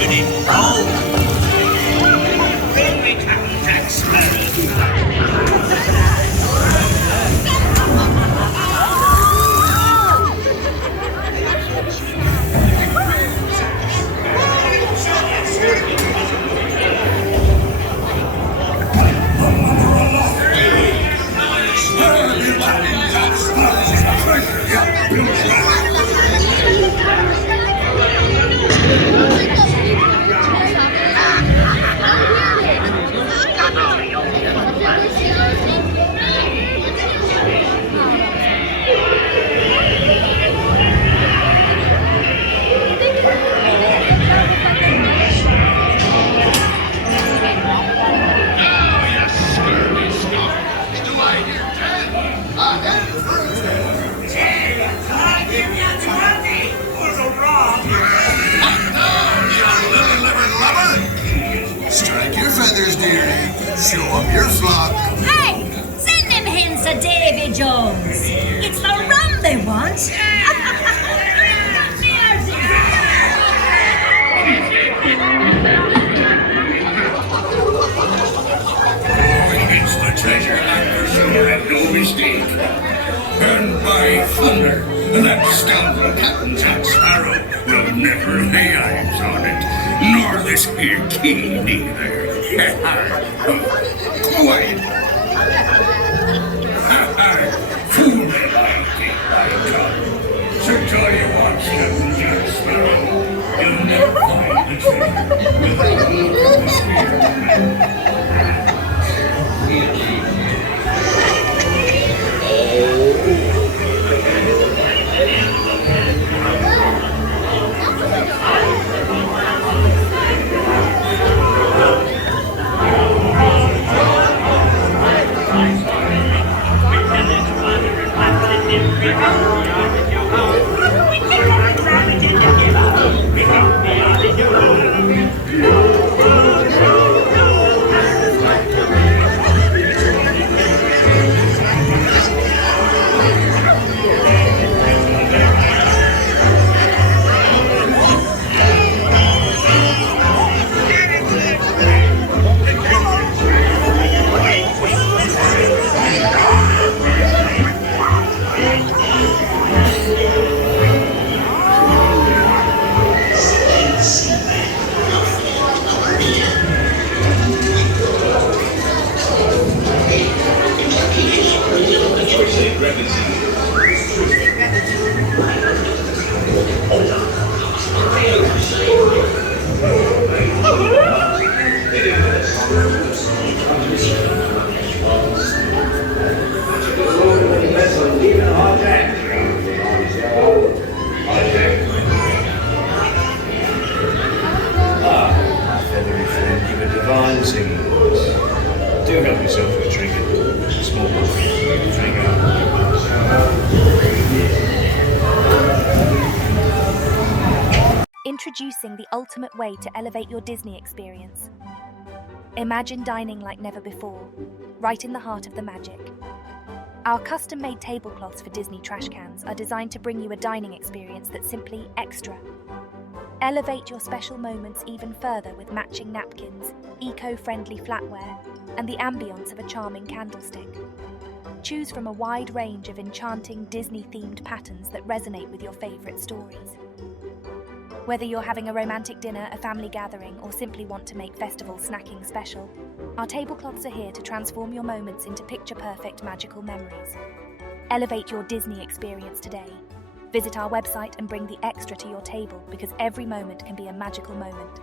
covered in gold. Bring me Captain Jack Sparrow. Strike your feathers, dearie. Show 'em your flock. Hey! Send them hens to Davy Jones. It's the rum they want. It's the treasure hunt for sure, and no mistake. And by thunder, that scoundrel Captain Jack Sparrow will never lay eyes on it, nor this here key neither. Quiet! Fool me like it, by God. Search all you want, Captain Jack Sparrow. You'll never find the treasure without this here. Do help yourself to a trinket. Small trinket. Introducing the ultimate way to elevate your Disney experience. Imagine dining like never before, right in the heart of the magic. Our custom-made tablecloths for Disney trash cans are designed to bring you a dining experience that's simply extra. Elevate your special moments even further with matching napkins, eco-friendly flatware, and the ambience of a charming candlestick. Choose from a wide range of enchanting Disney-themed patterns that resonate with your favorite stories. Whether you're having a romantic dinner, a family gathering, or simply want to make festival snacking special, our tablecloths are here to transform your moments into picture-perfect magical memories. Elevate your Disney experience today. Visit our website and bring the extra to your table because every moment can be a magical moment.